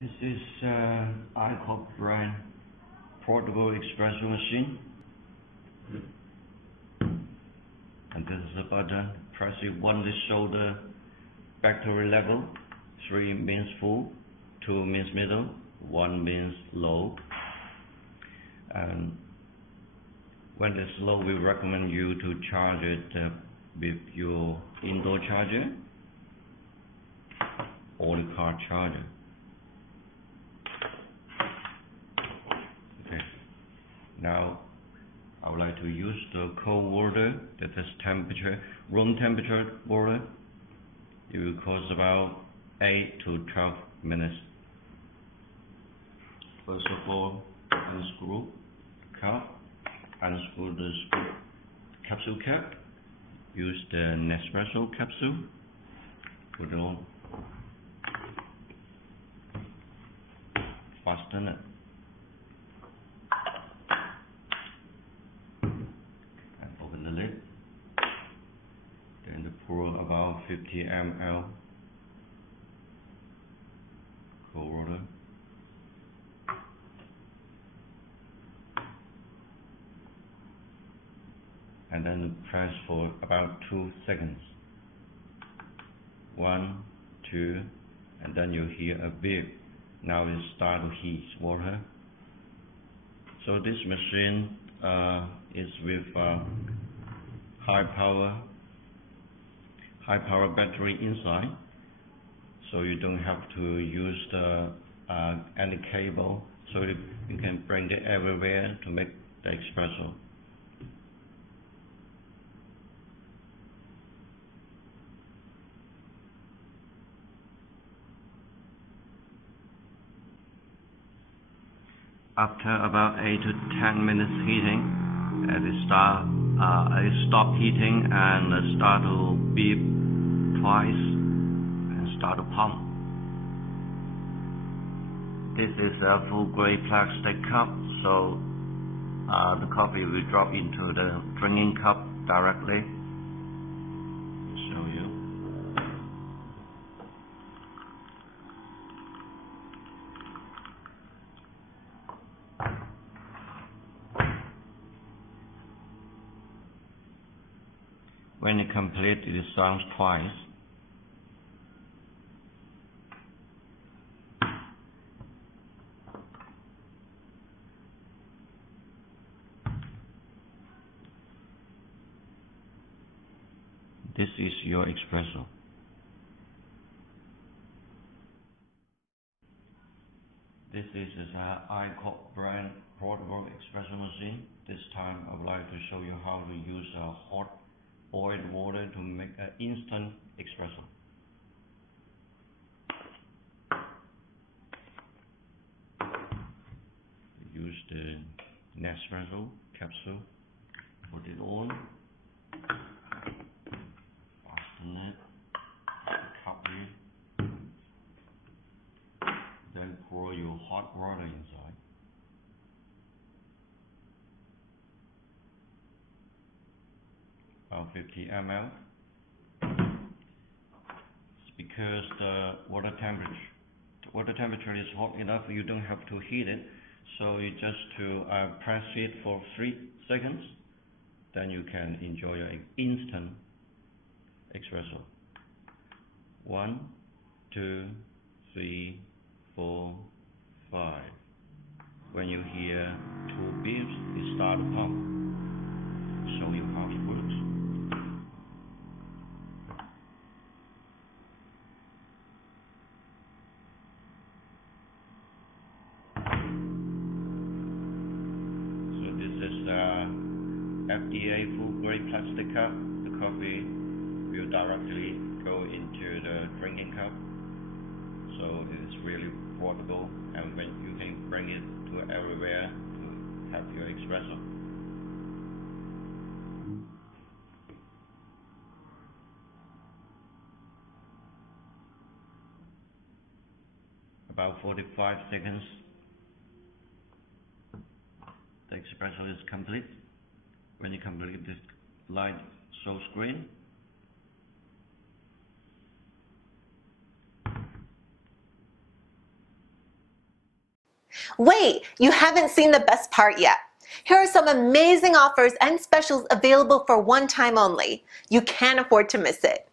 This is Aicok brand portable espresso machine, and this is a button. Press it 1 to show the battery level. 3 means full, 2 means middle, 1 means low. And when it's low, we recommend you to charge it with your indoor charger or the car charger. Now, I would like to use the cold water, that is room temperature water. It will cost about 8 to 12 minutes. First of all, unscrew the cap, unscrew the capsule cap, use the Espresso capsule, put it on, fasten it. Then pour about 50 ml cold water. And then press for about 2 seconds. 1, 2, and then you hear a beep. Now it starts to heat water. So this machine is with high power battery inside, so you don't have to use any cable, so you can bring it everywhere to make the espresso. After about 8 to 10 minutes heating, it stop heating and start to beep twice and start to pump. This is a full grade plastic cup, so the coffee will drop into the drinking cup directly. I'll show you. When it completes, it sounds twice. This is your espresso. This is an Aicok brand portable espresso machine. This time I would like to show you how to use a hot boiled water to make an instant espresso. Use the Espresso capsule, put it on, fasten it, cup it, then pour your hot water inside. About 50 ml. It's because the water temperature is hot enough, you don't have to heat it. So you just to press it for 3 seconds, then you can enjoy your instant espresso. 1, 2, 3, 4, 5. When you hear 2 beeps, it starts to pump. I'll show you how it works. FDA full grade plastic cup. The coffee will directly go into the drinking cup, so it is really portable, and when you can bring it to everywhere to have your espresso. About 45 seconds, the espresso is complete. When you complete, this light shows green. Wait, you haven't seen the best part yet. Here are some amazing offers and specials available for one time only. You can't afford to miss it.